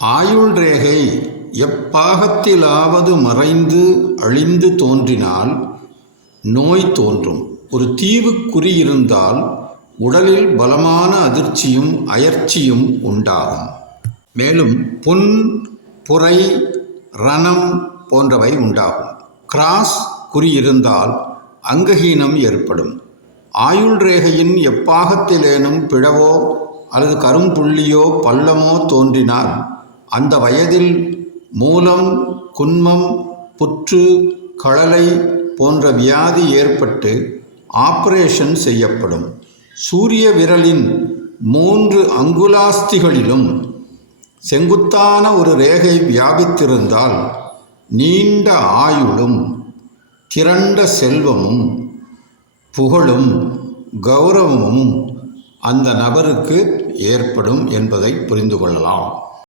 ஆயுள் ரேகை எப்பாகத்திலாவது மறைந்து அழிந்து தோன்றினால் நோய் தோன்றும். ஒரு தீவு குறி இருந்தால் உடலில் பலமான அதிர்ச்சியும் அயர்ச்சியும் உண்டாகும். மேலும் புண் புரை ரணம் போன்றவை உண்டாகும். கிராஸ் குறி இருந்தால் அங்கஹீனம் ஏற்படும். ஆயுள் ரேகையின் எப்பாகத்திலேனும் பிழவோ அல்லது கரும்புள்ளியோ பள்ளமோ தோன்றினால் அந்த வயதில் மூலம் குன்மம் புற்று களலை போன்ற வியாதி ஏற்பட்டு ஆப்ரேஷன் செய்யப்படும். சூரிய விரலின் மூன்று அங்குலாஸ்திகளிலும் செங்குத்தான ஒரு ரேகை வியாபித்திருந்தால் நீண்ட ஆயுளும் திரண்ட செல்வமும் புகழும் கௌரவமும் அந்த நபருக்கு ஏற்படும் என்பதை புரிந்து கொள்ளலாம்.